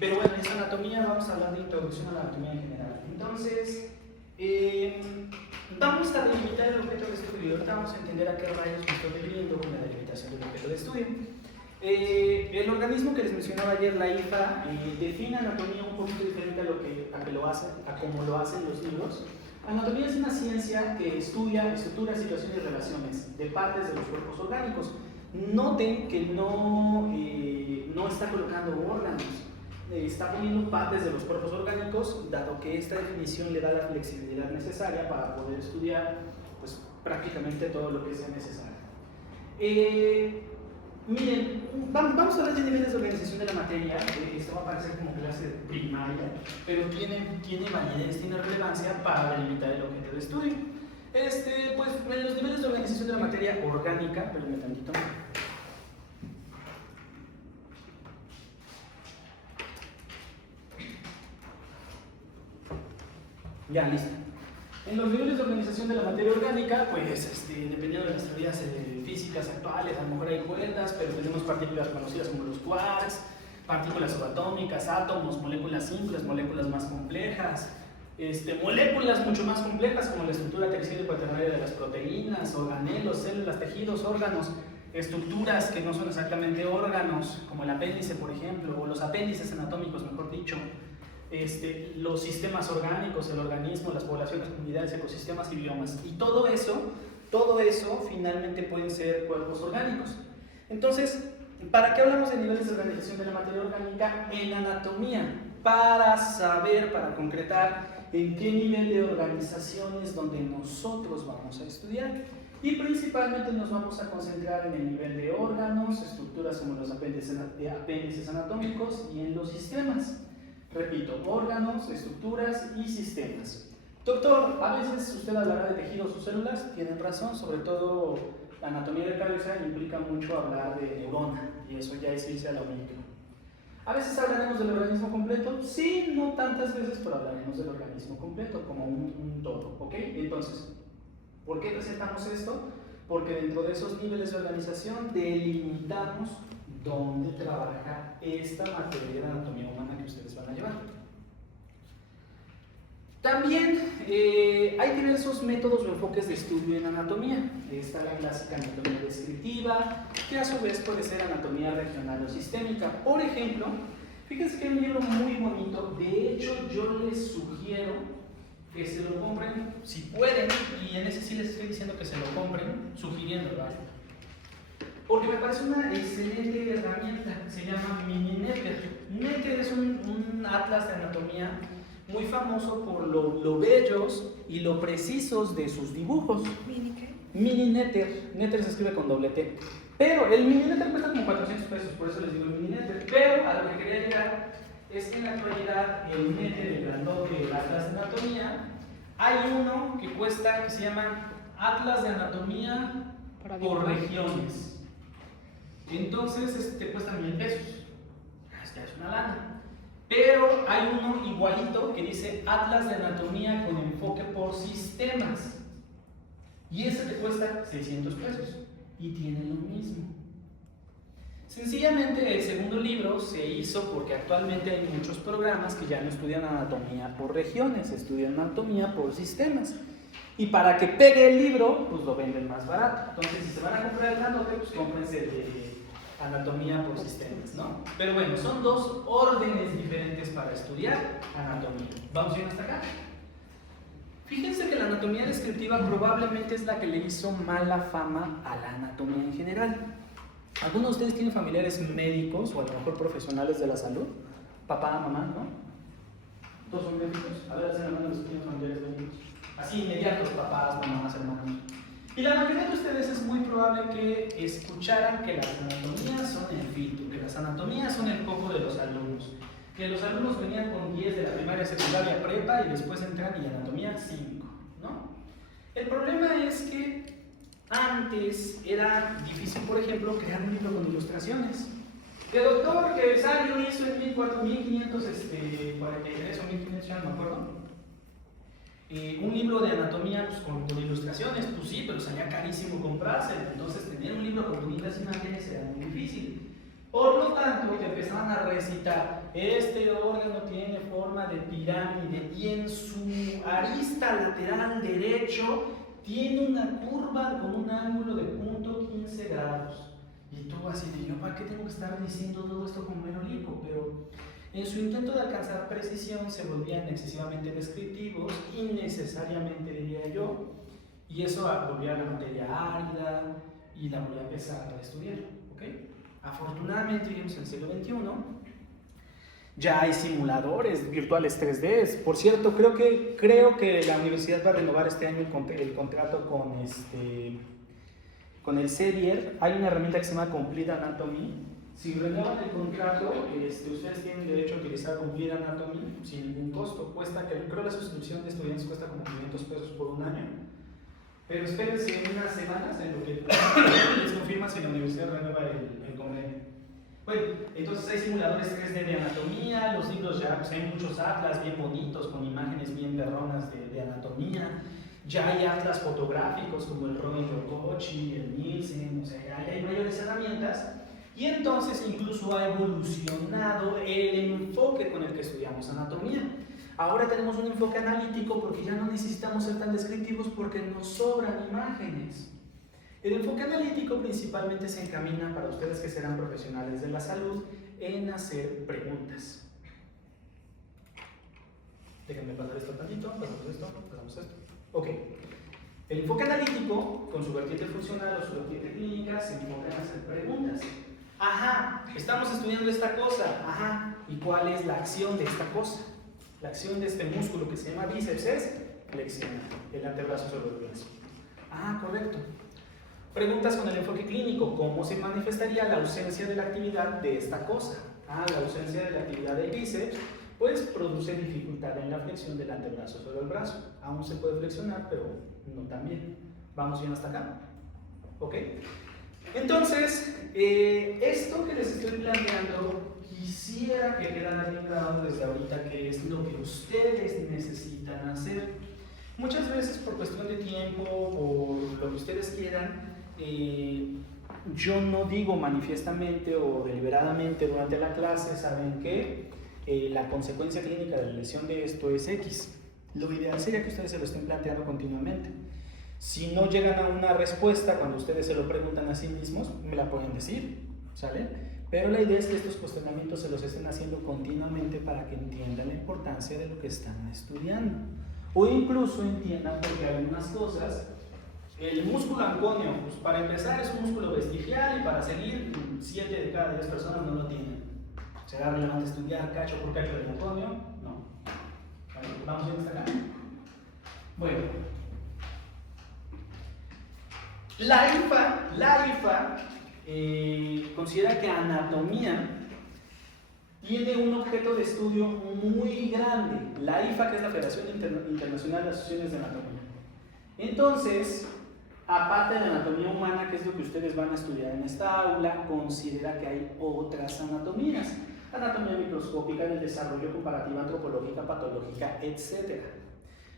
pero bueno, en esta anatomía vamos a hablar de introducción a la anatomía en general. Entonces, vamos a delimitar el objeto de estudio y ahorita vamos a entender a qué rayos me estoy refiriendo con la delimitación del objeto de estudio. El organismo que les mencionaba ayer, la IFA, define anatomía un poquito diferente a como lo hacen los libros. Anatomía es una ciencia que estudia estructuras, situaciones y relaciones de partes de los cuerpos orgánicos. Noten que no está colocando órganos, está poniendo partes de los cuerpos orgánicos, dado que esta definición le da la flexibilidad necesaria para poder estudiar pues, prácticamente todo lo que sea necesario. Miren, vamos a hablar de niveles de organización de la materia. Esto va a parecer como clase primaria, pero tiene validez, tiene relevancia para delimitar el objeto de estudio. Pues en los niveles de organización de la materia orgánica, perdón tantito. Ya, listo. En los niveles de organización de la materia orgánica, pues dependiendo de las teorías físicas actuales, a lo mejor hay cuerdas, pero tenemos partículas conocidas como los quarks, partículas subatómicas, átomos, moléculas simples, moléculas más complejas, moléculas mucho más complejas como la estructura terciaria y cuaternaria de las proteínas, organelos, células, tejidos, órganos, estructuras que no son exactamente órganos, como el apéndice, por ejemplo, o los apéndices anatómicos, mejor dicho. Los sistemas orgánicos, el organismo, las poblaciones, comunidades, ecosistemas y biomas. Y todo eso finalmente pueden ser cuerpos orgánicos. Entonces, ¿para qué hablamos de niveles de organización de la materia orgánica en anatomía? Para saber, para concretar en qué nivel de organización es donde nosotros vamos a estudiar. Y principalmente nos vamos a concentrar en el nivel de órganos, estructuras como los apéndices anatómicos y en los sistemas. Repito, órganos, estructuras y sistemas. Doctor, a veces usted hablará de tejidos o células, tienen razón, sobre todo la anatomía de cabeza implica mucho hablar de neurona, y eso ya es irse a la micro. A veces hablaremos del organismo completo, sí, no tantas veces, pero hablaremos del organismo completo como un todo, ¿ok? Entonces, ¿por qué presentamos esto? Porque dentro de esos niveles de organización delimitamos dónde trabaja esta materia de anatomía humana que ustedes van a llevar. También hay diversos métodos o enfoques de estudio en anatomía. Está la clásica anatomía descriptiva, que a su vez puede ser anatomía regional o sistémica. Por ejemplo, fíjense que hay un libro muy bonito, de hecho yo les sugiero que se lo compren si pueden, y en ese sí les estoy diciendo que se lo compren, sugiriendo, ¿verdad? Porque me parece una excelente herramienta, se llama Mininetter. Netter es un atlas de anatomía muy famoso por lo bellos y lo precisos de sus dibujos. ¿Mini qué? Mininetter, Netter se escribe con doble T. Pero el Mininetter cuesta como 400 pesos, por eso les digo el Mininetter. Pero a lo que quería llegar es que en la actualidad el Netter, el grandote, el atlas de anatomía, hay uno que cuesta, que se llama Atlas de Anatomía por regiones. Entonces te cuesta 1,000 pesos. Esta es una lana. Pero hay uno igualito que dice Atlas de Anatomía con enfoque por sistemas. Y ese te cuesta 600 pesos. Y tiene lo mismo. Sencillamente el segundo libro se hizo porque actualmente hay muchos programas que ya no estudian anatomía por regiones, estudian anatomía por sistemas. Y para que pegue el libro, pues lo venden más barato. Entonces, si se van a comprar el grandote, pues cómprense de anatomía por sistemas, ¿no? Pero bueno, son dos órdenes diferentes para estudiar anatomía. ¿Vamos bien hasta acá? Fíjense que la anatomía descriptiva probablemente es la que le hizo mala fama a la anatomía en general. ¿Algunos de ustedes tienen familiares médicos o a lo mejor profesionales de la salud? Papá, mamá, ¿no? ¿Todos son médicos? A ver, hacen la mano los que tienen familiares médicos. Así inmediatos, papás, mamás, hermanos. Y la mayoría de ustedes es muy probable que escucharan que las anatomías son el filtro, que las anatomías son el coco de los alumnos, que los alumnos venían con 10 de la primaria, secundaria, prepa y después entran y anatomía 5, ¿no? El problema es que antes era difícil, por ejemplo, crear un libro con ilustraciones. Que doctor que Salio hizo en 1543 o 1500, ya no me acuerdo. Un libro de anatomía pues, con ilustraciones, pues sí, pero salía carísimo comprárselo. Entonces tener un libro con bonitas imágenes era muy difícil. Por lo tanto, empezaban a recitar, este órgano tiene forma de pirámide y en su arista lateral derecho tiene una curva con un ángulo de .15 grados. Y tú así de, yo, ¿para qué tengo que estar diciendo todo esto con mero lico? Pero en su intento de alcanzar precisión se volvían excesivamente descriptivos, innecesariamente diría yo, y eso volvía a la materia árida y la volvía a pesar de estudiar, ¿ok? Afortunadamente vivimos en el siglo XXI, ya hay simuladores virtuales 3D. Por cierto, creo que la universidad va a renovar este año el contrato con el CEDIER. Hay una herramienta que se llama Complete Anatomy. Si renuevan el contrato, ustedes tienen derecho a utilizar Complete Anatomy sin ningún costo. Creo que la suscripción de estudiantes cuesta como 500 pesos por un año. Pero espérense unas semanas en lo que les confirma si la universidad renueva el convenio. Bueno, entonces hay simuladores 3D de anatomía, los libros ya, pues hay muchos atlas bien bonitos con imágenes bien perronas de anatomía. Ya hay atlas fotográficos como el Ronin Yokochi, el Nielsen, o sea, ya hay mayores herramientas. Y entonces incluso ha evolucionado el enfoque con el que estudiamos anatomía. Ahora tenemos un enfoque analítico porque ya no necesitamos ser tan descriptivos porque nos sobran imágenes. El enfoque analítico principalmente se encamina para ustedes que serán profesionales de la salud en hacer preguntas. Déjenme pasar esto tantito, pasamos esto. Ok. El enfoque analítico, con su vertiente funcional o su vertiente clínica, se enfoca en hacer preguntas. Ajá, estamos estudiando esta cosa. Ajá, ¿y cuál es la acción de esta cosa? La acción de este músculo que se llama bíceps es flexionar el antebrazo sobre el brazo. Ah, correcto. Preguntas con el enfoque clínico. ¿Cómo se manifestaría la ausencia de la actividad de esta cosa? Ah, la ausencia de la actividad del bíceps, pues produce dificultad en la flexión del antebrazo sobre el brazo. Aún se puede flexionar, pero no tan bien. ¿Vamos bien hasta acá? ¿Ok? Entonces, esto que les estoy planteando, quisiera que quedara bien grabado desde ahorita, que es lo que ustedes necesitan hacer. Muchas veces por cuestión de tiempo, o lo que ustedes quieran, yo no digo manifiestamente o deliberadamente durante la clase, ¿saben qué? La consecuencia clínica de la lesión de esto es X. Lo ideal sería que ustedes se lo estén planteando continuamente. Si no llegan a una respuesta cuando ustedes se lo preguntan a sí mismos, me la pueden decir, ¿sale? Pero la idea es que estos cuestionamientos se los estén haciendo continuamente para que entiendan la importancia de lo que están estudiando. O incluso entiendan porque algunas cosas, el músculo anconio, pues para empezar es un músculo vestigial y para seguir 7 de cada 10 personas no lo tienen. ¿Será relevante estudiar cacho por cacho del anconio? No. ¿Vale? ¿Vamos bien hasta acá? Bueno. La IFA considera que anatomía tiene un objeto de estudio muy grande. La IFA, que es la Federación Internacional de Asociaciones de Anatomía. Entonces, aparte de la anatomía humana, que es lo que ustedes van a estudiar en esta aula, considera que hay otras anatomías. Anatomía microscópica, del desarrollo, comparativa, antropológica, patológica, etc.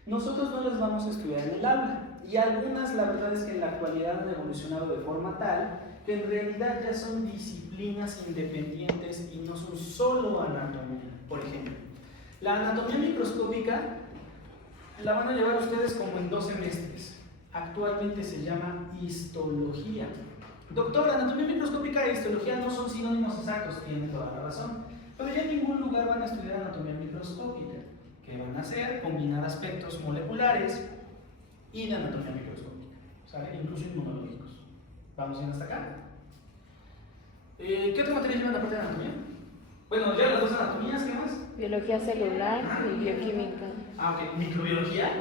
Nosotros no las vamos a estudiar en el aula, y algunas, la verdad es que en la actualidad han evolucionado de forma tal que en realidad ya son disciplinas independientes y no son solo anatomía. Por ejemplo, la anatomía microscópica la van a llevar ustedes como en 2 semestres. Actualmente se llama histología. Doctor, anatomía microscópica e histología no son sinónimos exactos, tiene toda la razón, pero ya en ningún lugar van a estudiar anatomía microscópica. ¿Qué van a hacer? Combinar aspectos moleculares y de anatomía microscópica, ¿sale? Incluso inmunológicos. ¿Vamos bien hasta acá? ¿Qué otra materia llevan aparte de anatomía? Bueno, ya las 2 anatomías, ¿qué más? Biología celular y bioquímica. Ah, ok. ¿Microbiología?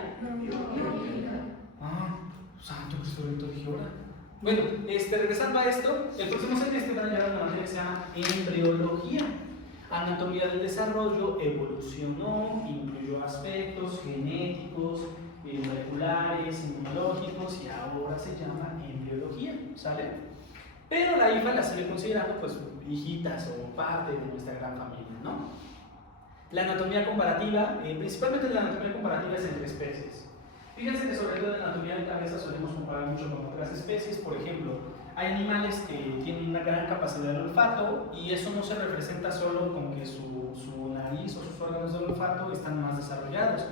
Ah, santo Cristo, dije ahora. Bueno, regresando a esto, el próximo semestre van a llevar una materia que se llama embriología. Anatomía del desarrollo evolucionó, incluyó aspectos genéticos, moleculares, inmunológicos, y ahora se llama embriología, ¿sale? Pero la IFA la sigue considerando pues hijitas o parte de nuestra gran familia, ¿no? La anatomía comparativa, principalmente la anatomía comparativa es entre especies. Fíjense que sobre todo en la anatomía de cabeza solemos comparar mucho con otras especies. Por ejemplo, Hay animales que tienen una gran capacidad de olfato y eso no se representa solo con que su nariz o sus órganos de olfato están más desarrollados,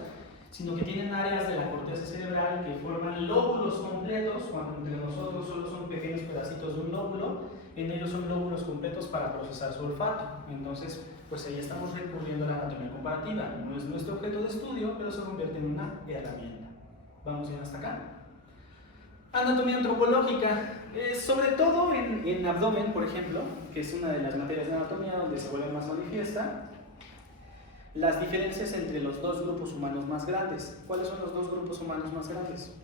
sino que tienen áreas de la corteza cerebral que forman lóbulos completos, cuando entre nosotros solo son pequeños pedacitos de un lóbulo, en ellos son lóbulos completos para procesar su olfato. Entonces, pues ahí estamos recurriendo a la anatomía comparativa. No es nuestro objeto de estudio, pero se convierte en una herramienta. ¿Vamos bien hasta acá? Anatomía antropológica, sobre todo en abdomen, por ejemplo, que es una de las materias de anatomía donde se vuelve más manifiesta, las diferencias entre los dos grupos humanos más grandes. ¿Cuáles son los dos grupos humanos más grandes?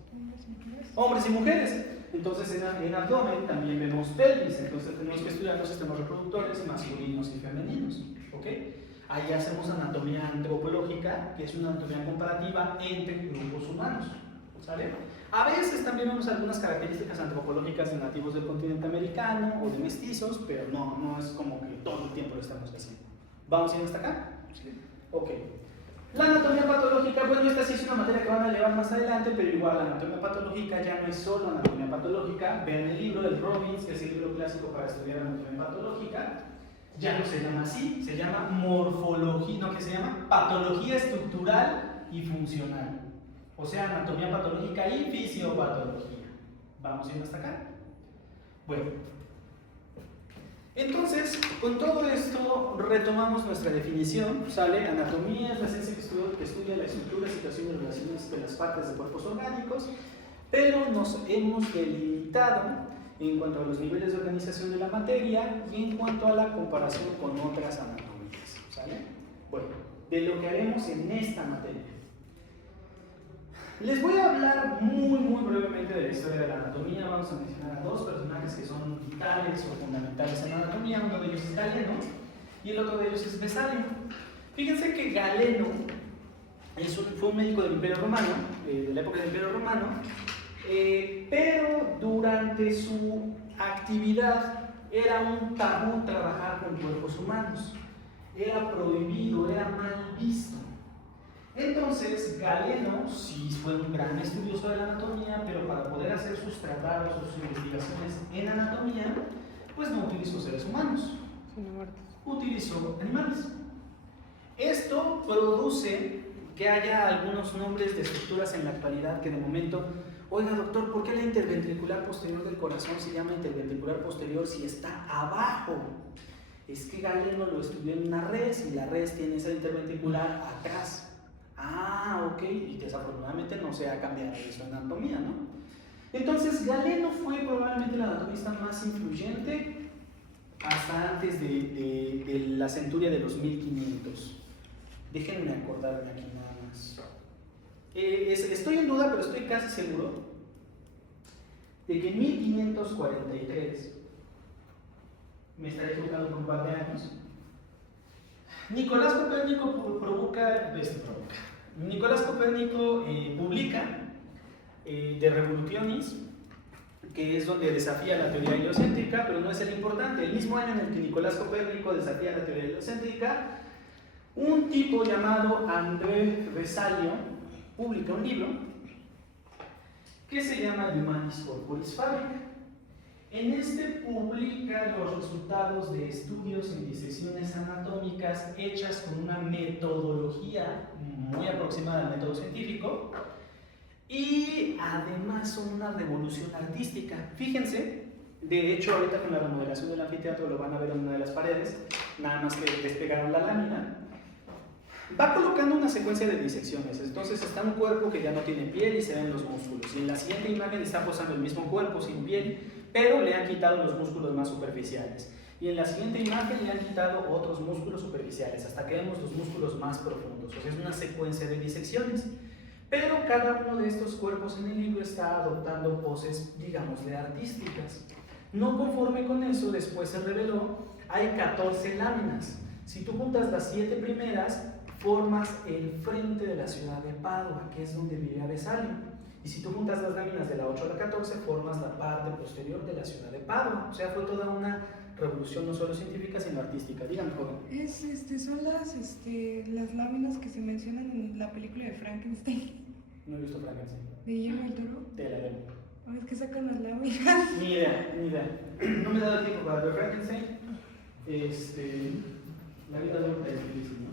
Hombres y mujeres. Entonces en abdomen también vemos pelvis, entonces tenemos que estudiar los sistemas reproductores masculinos y femeninos. ¿Ok? Ahí hacemos anatomía antropológica, que es una anatomía comparativa entre grupos humanos. ¿Sale? A veces también vemos algunas características antropológicas de nativos del continente americano o de mestizos, pero no es como que todo el tiempo lo estamos haciendo. ¿Vamos bien hasta acá? Sí. Ok. La anatomía patológica, bueno, esta sí es una materia que van a llevar más adelante, pero igual la anatomía patológica ya no es solo anatomía patológica. Vean el libro del Robbins, que es el libro clásico para estudiar anatomía patológica. Ya no se llama así, se llama morfología, no, que se llama patología estructural y funcional. O sea, anatomía patológica y fisiopatología. ¿Vamos yendo hasta acá? Bueno. Entonces, con todo esto retomamos nuestra definición, ¿sale? Anatomía es la ciencia que estudia la estructura, situación y relaciones de las partes de cuerpos orgánicos, pero nos hemos delimitado en cuanto a los niveles de organización de la materia y en cuanto a la comparación con otras anatomías, ¿sale? Bueno, de lo que haremos en esta materia. Les voy a hablar muy brevemente de la historia de la anatomía. Vamos a mencionar a dos personajes que son vitales o fundamentales en la anatomía. Uno de ellos es Galeno y el otro de ellos es Vesalio. Fíjense que Galeno fue un médico del Imperio Romano, de la época del Imperio Romano, pero durante su actividad era un tabú trabajar con cuerpos humanos. Era prohibido, era mal visto. Entonces, Galeno sí fue un gran estudioso de la anatomía, pero para poder hacer sus tratados o sus investigaciones en anatomía, pues no utilizó seres humanos, utilizó animales. Esto produce que haya algunos nombres de estructuras en la actualidad que de momento, oiga doctor, ¿por qué la interventricular posterior del corazón se llama interventricular posterior si está abajo? Es que Galeno lo estudió en una res y la res tiene esa interventricular atrás. Ah, ok, y desafortunadamente no se ha cambiado eso en anatomía, ¿no? Entonces, Galeno fue probablemente el anatomista más influyente hasta antes de la centuria de los 1500. Déjenme acordarme aquí nada más. Estoy en duda, pero estoy casi seguro de que en 1543, me estaré equivocando por un par de años, Nicolás Copérnico publica De Revolutionis, que es donde desafía la teoría heliocéntrica, pero no es el importante. El mismo año en el que Nicolás Copérnico desafía la teoría heliocéntrica, un tipo llamado André Vesalio publica un libro que se llama De Humanis Corporis Fabrica. En este publica los resultados de estudios en disecciones anatómicas hechas con una metodología muy aproximada al método científico y además son una revolución artística. Fíjense, de hecho ahorita con la remodelación del anfiteatro lo van a ver en una de las paredes, nada más que despegaron la lámina. Va colocando una secuencia de disecciones, entonces está un cuerpo que ya no tiene piel y se ven los músculos, y en la siguiente imagen está posando el mismo cuerpo sin piel, pero le han quitado los músculos más superficiales, y en la siguiente imagen le han quitado otros músculos superficiales, hasta que vemos los músculos más profundos. O sea, es una secuencia de disecciones, pero cada uno de estos cuerpos en el libro está adoptando poses, digámosle, artísticas. No conforme con eso, después se reveló, hay 14 láminas. Si tú juntas las 7 primeras, formas el frente de la ciudad de Padua, que es donde vivía Vesalio. Y si tú juntas las láminas de la 8 a la 14, formas la parte posterior de la ciudad de Padua. O sea, fue toda una revolución no solo científica, sino artística. Dígame, joven. Son las láminas que se mencionan en la película de Frankenstein. No he visto Frankenstein. ¿De Guillermo del Toro? Te la debo. Es que sacan las láminas. Ni idea, ni idea. No me he dado tiempo para ver Frankenstein. La vida adulta es difícil, ¿no?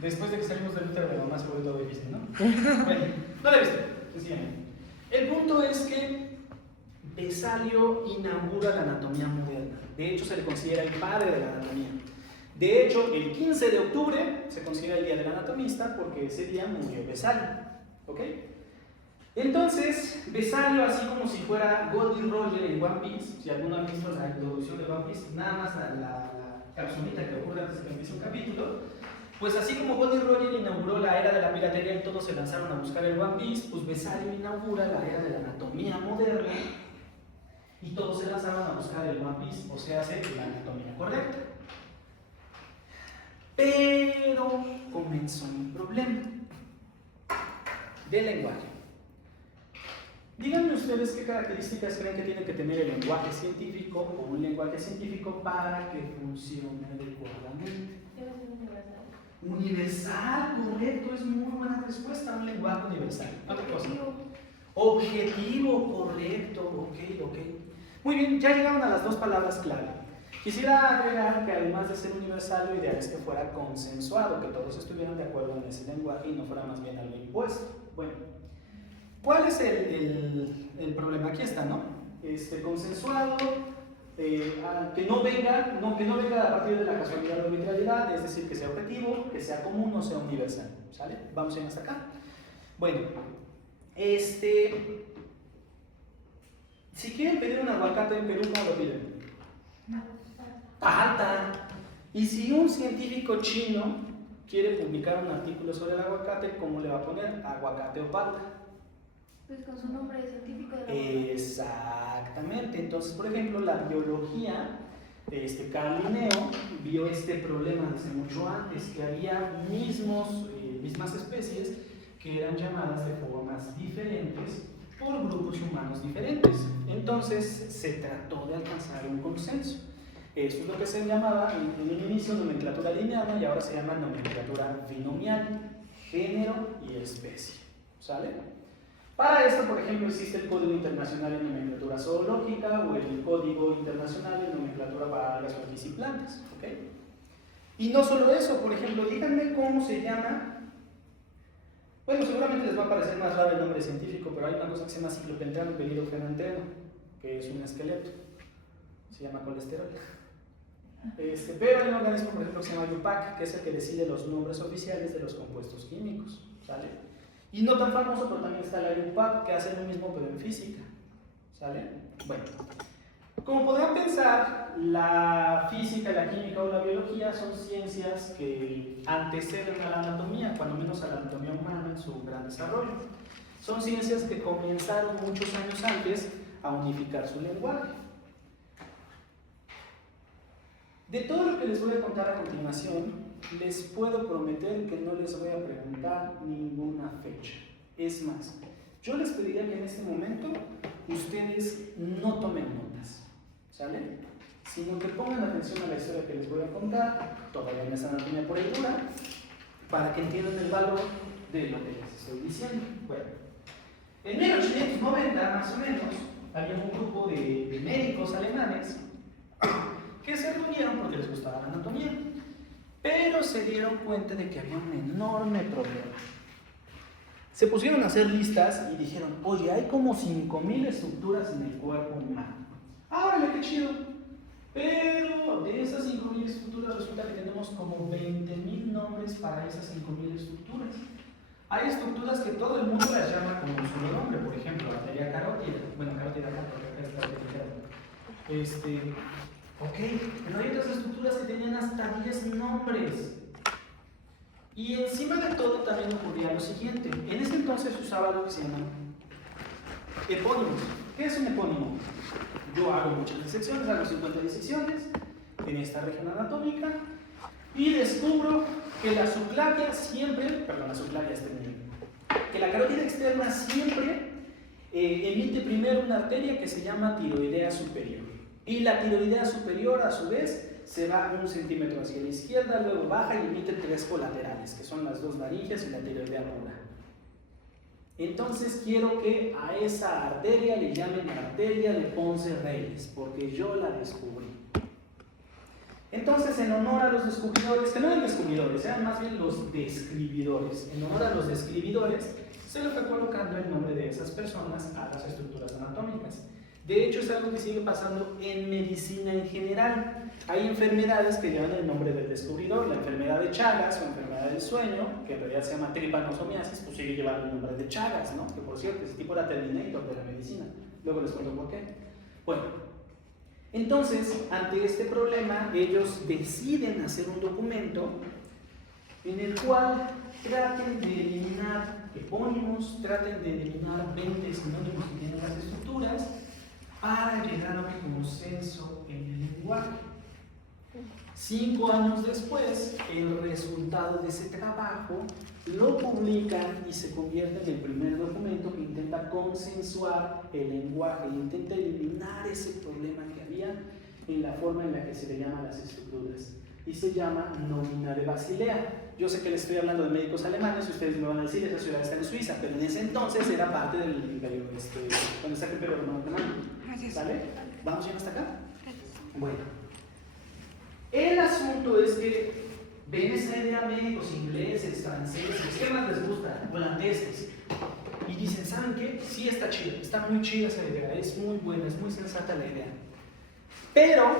Después de que salimos del útero de mamá se vuelve todo difícil, ¿no? Bueno, no la he visto, sencillamente. El punto es que Vesalio inaugura la anatomía moderna. De hecho, se le considera el padre de la anatomía. De hecho, el 15 de octubre se considera el día del anatomista porque ese día murió Vesalio. ¿Ok? Entonces, Vesalio, así como si fuera Goldie Roger en One Piece, si alguno ha visto la introducción de One Piece, nada más la capsulita que ocurre antes de que empiece un capítulo, pues así como Goldie Roger inauguró la era de la piratería y todos se lanzaron a buscar el One Piece, pues Vesalio inaugura la era de la anatomía moderna y todos se lanzaron a buscar el One Piece, o sea, hace la anatomía correcta. Pero comenzó un problema del lenguaje. Díganme ustedes qué características creen que tiene que tener el lenguaje científico o un lenguaje científico para que funcione adecuadamente. Universal, correcto, es muy buena respuesta, un lenguaje universal. Otra cosa. Objetivo, correcto, ok. Muy bien, ya llegaron a las dos palabras clave. Quisiera agregar que además de ser universal, lo ideal es que fuera consensuado, que todos estuvieran de acuerdo en ese lenguaje y no fuera más bien algo impuesto. Bueno, ¿cuál es el problema? Aquí está, ¿no? Consensuado, que no venga a partir de la casualidad o arbitrariedad, es decir, que sea objetivo, que sea común, no sea universal. ¿Sale? Vamos a ir hasta acá. Bueno, si quieren pedir un aguacate en Perú, ¿cómo lo piden? Palta. Y si un científico chino quiere publicar un artículo sobre el aguacate, ¿cómo le va a poner? ¿Aguacate o palta? Pues con su nombre científico de la Exactamente. Entonces, por ejemplo, la biología, Carl Linneo vio este problema desde mucho antes, que había mismas especies que eran llamadas de formas diferentes por grupos humanos diferentes. Entonces, se trató de alcanzar un consenso. Eso es lo que se llamaba en un inicio nomenclatura lineal y ahora se llama nomenclatura binomial, género y especie. ¿Sale? Para esto, por ejemplo, existe el Código Internacional en Nomenclatura Zoológica o el Código Internacional en Nomenclatura para Algas, Frutas y Plantas. ¿Ok? Y no solo eso, por ejemplo, díganme cómo se llama. Bueno, seguramente les va a parecer más raro el nombre científico, pero hay una cosa que se llama ciclopentrano peptidofenantreno, que es un esqueleto. Se llama colesterol. Pero hay un organismo, por ejemplo, que se llama IUPAC, que es el que decide los nombres oficiales de los compuestos químicos. ¿Sale? Y no tan famoso, pero también está la IUPAC, que hace lo mismo, pero en física. ¿Sale? Bueno, como podrán pensar, la física, la química o la biología son ciencias que anteceden a la anatomía, cuando menos a la anatomía humana en su gran desarrollo. Son ciencias que comenzaron muchos años antes a unificar su lenguaje. De todo lo que les voy a contar a continuación, les puedo prometer que no les voy a preguntar ninguna fecha. Es más, yo les pediría que en este momento ustedes no tomen notas, ¿sale? Sino que pongan atención a la historia que les voy a contar, todavía no es anatomía pura y dura, para que entiendan el valor de lo que les estoy diciendo. Bueno, en 1890, más o menos, había un grupo de médicos alemanes que se reunieron porque les gustaba la anatomía, pero se dieron cuenta de que había un enorme problema. Se pusieron a hacer listas y dijeron, oye, hay como 5.000 estructuras en el cuerpo humano. ¡Órale, qué chido! Pero de esas 5.000 estructuras resulta que tenemos como 20.000 nombres para esas 5.000 estructuras. Hay estructuras que todo el mundo las llama con un solo nombre, por ejemplo, la arteria carótida. Bueno, carótida acá, porque acá está arteria. Ok, pero hay otras estructuras que tenían hasta 10 nombres. Y encima de todo también ocurría lo siguiente. En ese entonces se usaba lo que se llama epónimos. ¿Qué es un epónimo? Yo hago muchas disecciones, hago 50 disecciones en esta región anatómica y descubro que la subclavia siempre, que la carótida externa siempre emite primero una arteria que se llama tiroidea superior. Y la tiroidea superior, a su vez, se va 1 centímetro hacia la izquierda, luego baja y emite 3 colaterales, que son las 2 laringes y la tiroidea pura. Entonces quiero que a esa arteria le llamen arteria de Ponce-Reyes, porque yo la descubrí. Entonces, en honor a los descubridores, que no eran descubridores, eran más bien los describidores, en honor a los describidores, se le fue colocando el nombre de esas personas a las estructuras anatómicas. De hecho, es algo que sigue pasando en medicina en general. Hay enfermedades que llevan el nombre del descubridor. La enfermedad de Chagas o enfermedad del sueño, que en realidad se llama tripanosomiasis, pues sigue llevando el nombre de Chagas, ¿no? Que por cierto, ese tipo era Terminator de la medicina. Luego les cuento por qué. Bueno, entonces, ante este problema, ellos deciden hacer un documento en el cual traten de eliminar epónimos, traten de eliminar 20 sinónimos que tienen las estructuras para llegar a un consenso en el lenguaje. 5 años después, el resultado de ese trabajo lo publican y se convierte en el primer documento que intenta consensuar el lenguaje, intenta eliminar ese problema que había en la forma en la que se le llaman las estructuras. Y se llama Nómina de Basilea. Yo sé que les estoy hablando de médicos alemanes y ustedes me van a decir, esa ciudad está en Suiza, pero en ese entonces era parte del imperio, cuando está el imperio romano alemán. ¿Sale? ¿Vamos bien hasta acá? Bueno. El asunto es que ven esa idea médicos ingleses, franceses, ¿qué más les gusta? Holandeses. Y dicen, ¿saben qué? Sí está chida, está muy chida esa idea, es muy buena, es muy sensata la idea. Pero,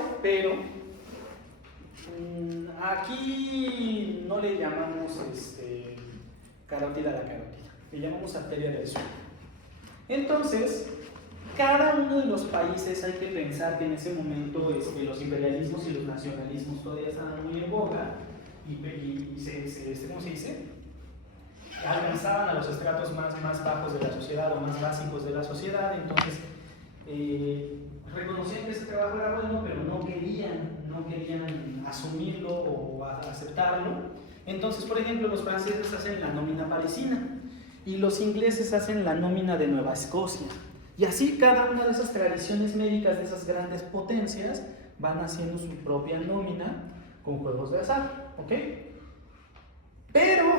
aquí no le llamamos carótida a la carótida, le llamamos arteria del sueño. Entonces, cada uno de los países hay que pensar que en ese momento los imperialismos y los nacionalismos todavía estaban muy en boga y ¿cómo se dice? Alcanzaban a los estratos más bajos de la sociedad o más básicos de la sociedad. Entonces reconocían que ese trabajo era bueno, pero no querían asumirlo o aceptarlo. Entonces, por ejemplo, los franceses hacen la nómina parisina y los ingleses hacen la nómina de Nueva Escocia. Y así cada una de esas tradiciones médicas de esas grandes potencias van haciendo su propia nómina con juegos de azar, ¿ok? Pero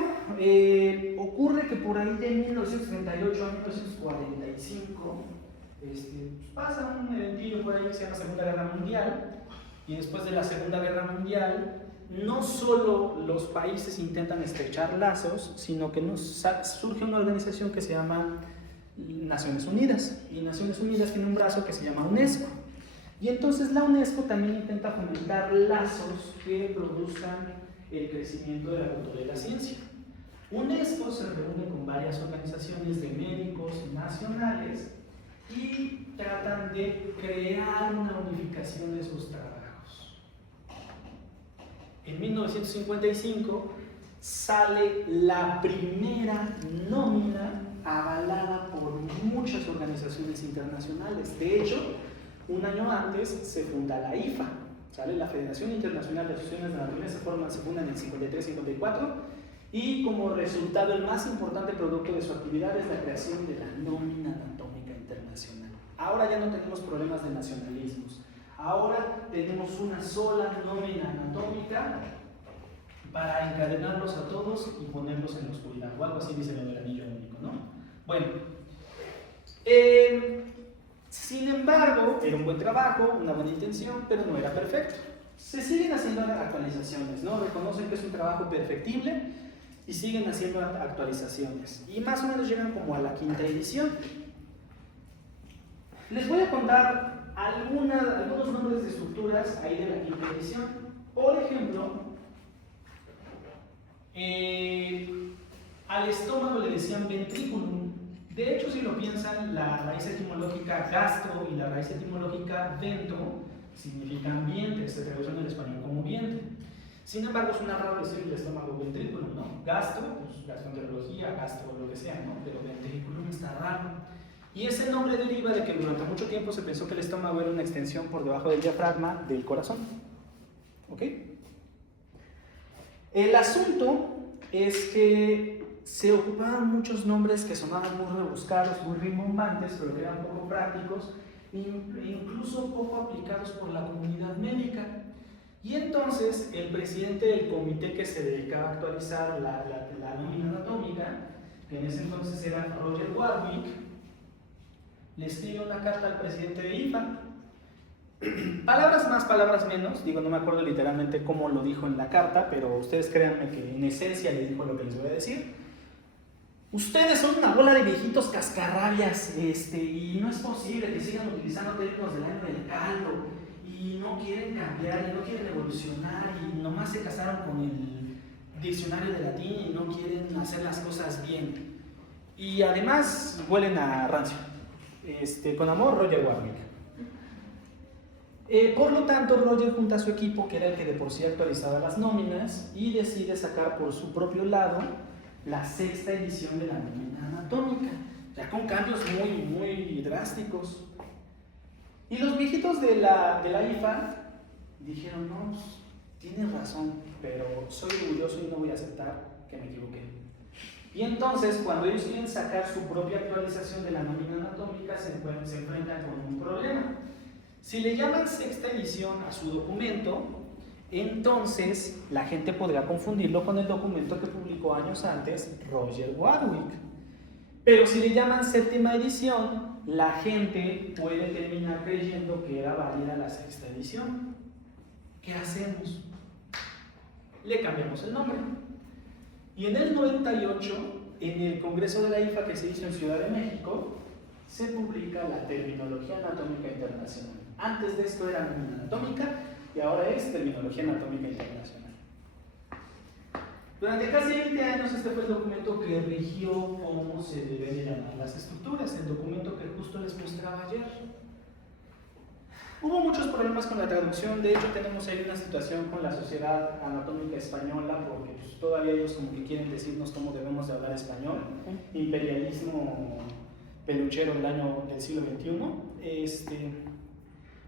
ocurre que por ahí de 1938 a 1945 pasa un eventillo por ahí que se llama Segunda Guerra Mundial, y después de la Segunda Guerra Mundial no solo los países intentan estrechar lazos, sino que surge una organización que se llama Naciones Unidas, y Naciones Unidas tiene un brazo que se llama UNESCO, y entonces la UNESCO también intenta fomentar lazos que produzcan el crecimiento de la cultura y la ciencia. UNESCO se reúne con varias organizaciones de médicos nacionales y tratan de crear una unificación de sus trabajos. En 1955 sale la primera nómina avalada por muchas organizaciones internacionales. De hecho, un año antes se funda la IFA, ¿sale? La Federación Internacional de Asociaciones de Anatomía se funda en el 53-54, y como resultado el más importante producto de su actividad es la creación de la nómina anatómica internacional. Ahora ya no tenemos problemas de nacionalismos, ahora tenemos una sola nómina anatómica para encadenarlos a todos y ponerlos en la oscuridad, o algo así dice el anillo único, ¿no? Bueno, sin embargo, era un buen trabajo, una buena intención, pero no era perfecto. Se siguen haciendo actualizaciones, ¿no? Reconocen que es un trabajo perfectible y siguen haciendo actualizaciones. Y más o menos llegan como a la 5ª edición. Les voy a contar algunos nombres de estructuras ahí de la 5ª edición. Por ejemplo, al estómago le decían ventriculum. De hecho, si lo piensan, la raíz etimológica gastro y la raíz etimológica ventro significan vientre, se traducen en el español como vientre. Sin embargo, es una raro decir el estómago ventrículum, ¿no? Gastro, pues gastroenterología, gastro, lo que sea, ¿no? Pero ventriculum está raro. Y ese nombre deriva de que durante mucho tiempo se pensó que el estómago era una extensión por debajo del diafragma del corazón. ¿Ok? El asunto es que se ocupaban muchos nombres que sonaban muy rebuscados, muy rimbombantes, pero que eran poco prácticos e incluso poco aplicados por la comunidad médica. Y entonces el presidente del comité que se dedicaba a actualizar la nómina anatómica que en ese entonces era Roger Warwick, le escribe una carta al presidente de IFA. Palabras más, palabras menos, digo, no me acuerdo literalmente cómo lo dijo en la carta, pero ustedes créanme que en esencia le dijo lo que les voy a decir. Ustedes son una bola de viejitos cascarrabias, y no es posible que sigan utilizando términos del año del caldo, y no quieren cambiar, y no quieren evolucionar, y nomás se casaron con el diccionario de latín y no quieren hacer las cosas bien. Y además huelen a rancio. Con amor, Roger Warwick. Por lo tanto, Roger junta a su equipo, que era el que de por sí actualizaba las nóminas, y decide sacar por su propio lado la 6ª edición de la nómina anatómica, ya con cambios muy drásticos. Y los viejitos de la IFA dijeron, no, pues, tienes razón, pero soy orgulloso y no voy a aceptar que me equivoqué. Y entonces, cuando ellos quieren sacar su propia actualización de la nómina anatómica, se enfrentan con un problema. Si le llaman 6ª edición a su documento, entonces la gente podría confundirlo con el documento que publicó años antes Roger Warwick. Pero si le llaman 7ª edición, la gente puede terminar creyendo que era válida la 6ª edición. ¿Qué hacemos? Le cambiamos el nombre. Y en el 98, en el Congreso de la IFA que se hizo en Ciudad de México, se publica la Terminología Anatómica Internacional. Antes de esto era nómina anatómica y ahora es Terminología Anatómica Internacional. Durante casi 20 años este fue el documento que rigió cómo se deben llamar las estructuras, el documento que justo les mostraba ayer. Hubo muchos problemas con la traducción, de hecho tenemos ahí una situación con la Sociedad Anatómica Española, porque pues, todavía ellos como que quieren decirnos cómo debemos de hablar español, imperialismo peluchero del siglo XXI.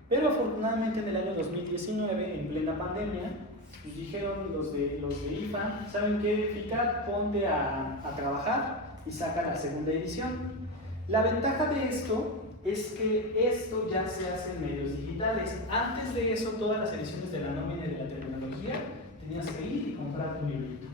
Pero afortunadamente en el año 2019, en plena pandemia, pues dijeron los de IFA, ¿saben qué? FICAD, ponte a trabajar y saca la 2ª edición. La ventaja de esto es que esto ya se hace en medios digitales. Antes de eso, todas las ediciones de la nómina y de la terminología tenías que ir y comprar tu librito.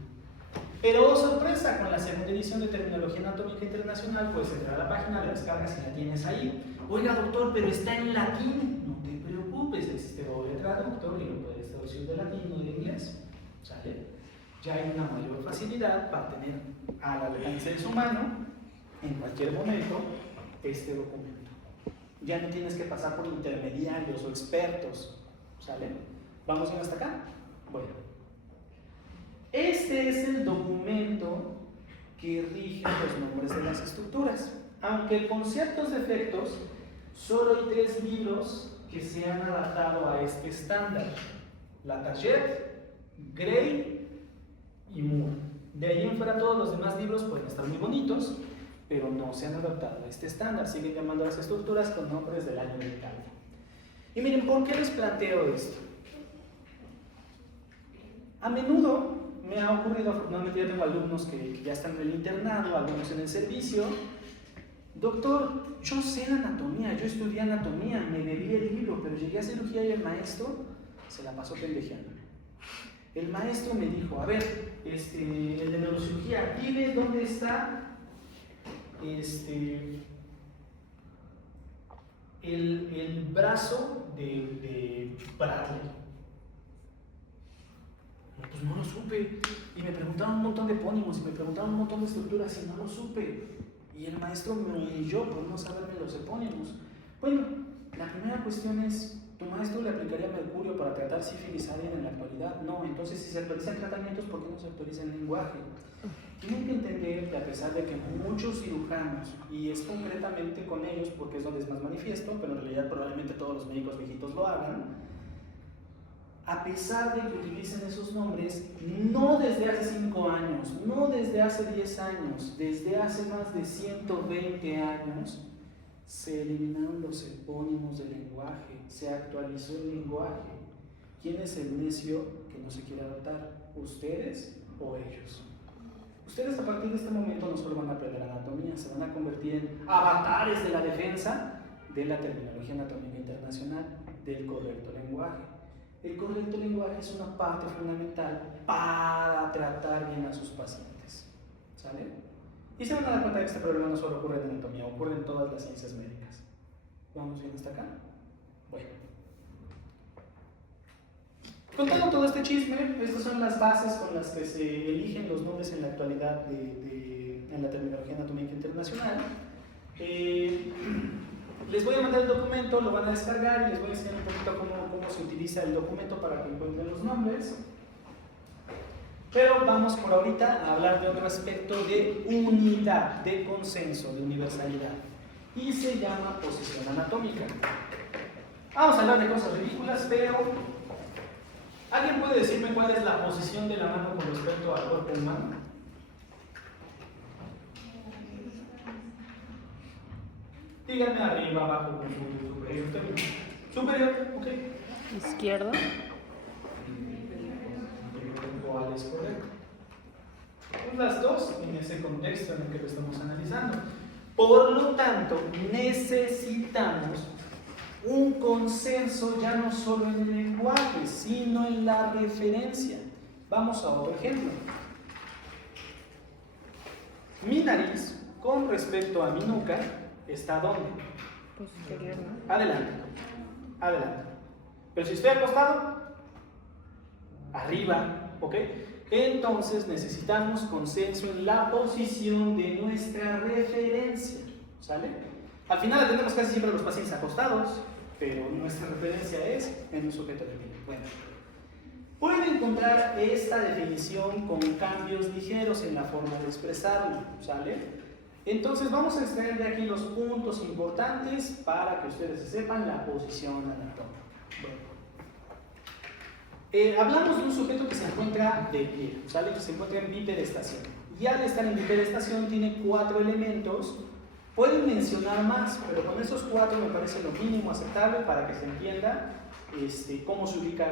Pero, oh, sorpresa, con la 2ª edición de Terminología Anatómica Internacional, puedes entrar a la página, la descargas y la tienes ahí. Oiga, doctor, pero está en latín. No te preocupes, existe doble traductor y lo puedes traducir de latín o de inglés. ¿Sale? Ya hay una mayor facilidad para tener al alcance de su mano, en cualquier momento, este documento. Ya no tienes que pasar por intermediarios o expertos. ¿Sale? ¿Vamos bien hasta acá? Bueno. Este es el documento que rige los nombres de las estructuras. Aunque con ciertos defectos, solo hay 3 libros que se han adaptado a este estándar: Latarjet, Gray y Moore. De ahí en fuera todos los demás libros pueden estar muy bonitos, pero no se han adaptado a este estándar. Siguen llamando a las estructuras con nombres del año del caldo. Y miren, ¿por qué les planteo esto? A menudo me ha ocurrido, afortunadamente ya tengo alumnos que ya están en el internado, algunos en el servicio. Doctor, yo sé anatomía, yo estudié anatomía, me bebí el libro, pero llegué a cirugía y el maestro se la pasó pendejeando. El maestro me dijo, a ver, el de neurocirugía, dime dónde está el brazo de Bradley. Pues no lo supe, y me preguntaron un montón de epónimos, y me preguntaron un montón de estructuras, y no lo supe, y el maestro me humilló por no saberme los epónimos. Bueno, la primera cuestión es, ¿tu maestro le aplicaría mercurio para tratar sífilis a alguien en la actualidad? No, entonces si se actualizan tratamientos, ¿por qué no se actualiza el lenguaje? Tienen que entender que a pesar de que muchos cirujanos, y es concretamente con ellos porque es donde es más manifiesto, pero en realidad probablemente todos los médicos viejitos lo hagan, a pesar de que utilicen esos nombres, no desde hace 5 años, no desde hace 10 años, desde hace más de 120 años, se eliminaron los epónimos del lenguaje, se actualizó el lenguaje. ¿Quién es el necio que no se quiere adaptar? ¿Ustedes o ellos? Ustedes a partir de este momento no solo van a aprender anatomía, se van a convertir en avatares de la defensa de la terminología anatómica internacional, del correcto lenguaje. El correcto lenguaje es una parte fundamental para tratar bien a sus pacientes, ¿sale? Y se van a dar cuenta que este problema no solo ocurre en anatomía, ocurre en todas las ciencias médicas. ¿Vamos bien hasta acá? Bueno. Contando todo este chisme, estas son las bases con las que se eligen los nombres en la actualidad en la terminología anatómica internacional. Les voy a mandar el documento, lo van a descargar y les voy a enseñar un poquito cómo se utiliza el documento para que encuentren los nombres. Pero vamos por ahorita a hablar de otro aspecto de unidad, de consenso, de universalidad. Y se llama posición anatómica. Vamos a hablar de cosas ridículas, pero ¿alguien puede decirme cuál es la posición de la mano con respecto al cuerpo humano? Díganme arriba, abajo, superior. Superior, ok. Izquierda. ¿Cuál es correcto? Pues las dos en ese contexto en el que lo estamos analizando. Por lo tanto, necesitamos un consenso ya no solo en el lenguaje, sino en la referencia. Vamos a otro ejemplo. Mi nariz con respecto a mi nuca está ¿dónde? Posterior, ¿no? Adelante. Adelante. Pero si estoy acostado, arriba, ¿ok? Entonces necesitamos consenso en la posición de nuestra referencia, ¿sale? Al final tenemos casi siempre a los pacientes acostados, pero nuestra referencia es en un sujeto de pie. Bueno, pueden encontrar esta definición con cambios ligeros en la forma de expresarlo, ¿sale? Entonces vamos a extraer de aquí los puntos importantes para que ustedes sepan la posición anatómica. Bueno. Hablamos de un sujeto que se encuentra de pie, ¿sale? Que se encuentra en bipedestación. Y al estar en bipedestación tiene 4 elementos. Pueden mencionar más, pero con esos 4 me parece lo mínimo aceptable para que se entienda cómo se ubica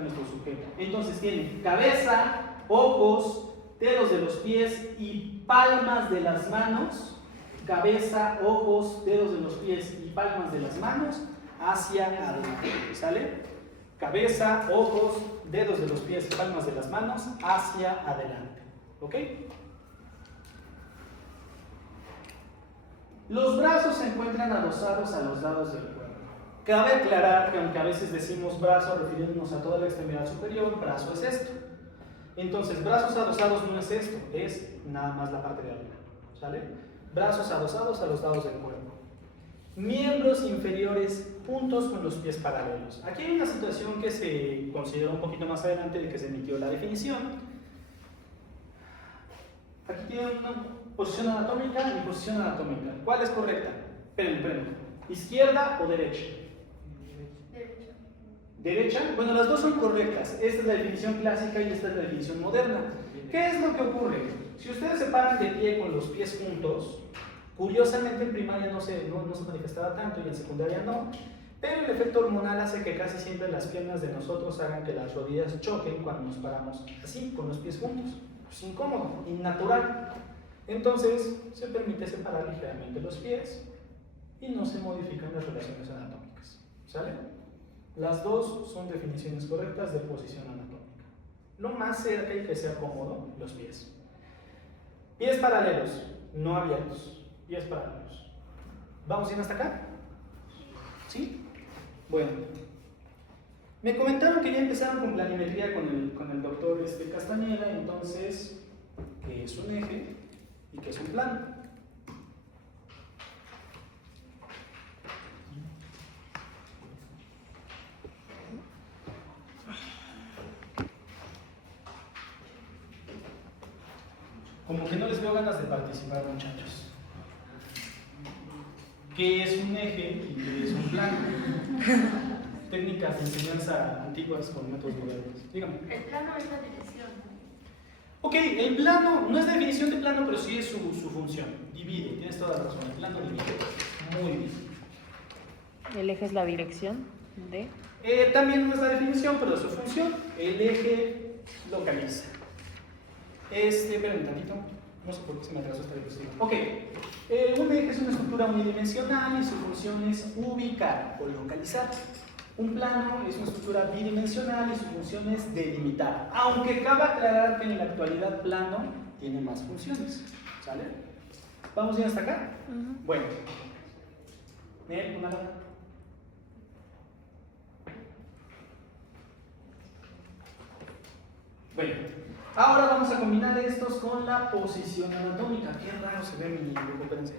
nuestro sujeto. Entonces tiene cabeza, ojos, dedos de los pies y palmas de las manos. Cabeza, ojos, dedos de los pies y palmas de las manos hacia adelante, ¿sale? Cabeza, ojos, dedos de los pies y palmas de las manos hacia adelante. ¿Ok? Los brazos se encuentran adosados a los lados del cuerpo. Cabe aclarar que aunque a veces decimos brazo refiriéndonos a toda la extremidad superior, brazo es esto. Entonces, brazos adosados no es esto, es nada más la parte de arriba. ¿Sale? Brazos adosados a los lados del cuerpo. Miembros inferiores juntos con los pies paralelos. Aquí hay una situación que se consideró un poquito más adelante de que se emitió la definición. Aquí tienen una posición anatómica y posición anatómica. ¿Cuál es correcta? Esperen. ¿Izquierda o derecha? Derecha. ¿Derecha? Bueno, las dos son correctas. Esta es la definición clásica y esta es la definición moderna. ¿Qué es lo que ocurre? Si ustedes se paran de pie con los pies juntos, curiosamente en primaria no se manifestaba tanto y en secundaria no, pero el efecto hormonal hace que casi siempre las piernas de nosotros hagan que las rodillas choquen cuando nos paramos así, con los pies juntos. Es incómodo, innatural. Entonces se permite separar ligeramente los pies y no se modifican las relaciones anatómicas. ¿Sale? Las dos son definiciones correctas de posición anatómica. Lo más cerca y que sea cómodo, los pies. Pies paralelos, no abiertos. Pies paralelos. ¿Vamos bien hasta acá? ¿Sí? Bueno. Me comentaron que ya empezaron con planimetría con el doctor Castañeda, entonces, que es un eje y que es un plano. Como que no les veo ganas de participar, muchachos. ¿Qué es un eje y qué es un plano? Técnicas de enseñanza antiguas con métodos modernos. Dígame. El plano es la dirección. Ok, el plano no es la definición de plano, pero sí es su función. Divide, tienes toda la razón. El plano divide. Muy bien. El eje es la dirección de... También no es la definición, pero es su función. El eje localiza. Esperen un tantito. No sé por qué se me atrasó esta diapositiva. Ok. Un eje es una estructura unidimensional y su función es ubicar o localizar. Un plano es una estructura bidimensional y su función es delimitar. Aunque cabe aclarar que en la actualidad plano tiene más funciones. ¿Sale? ¿Vamos bien hasta acá? Ujú. Bueno. Nel, una lata. Bueno, ahora vamos a combinar estos con la posición anatómica. Qué raro se ve mi logopedencia.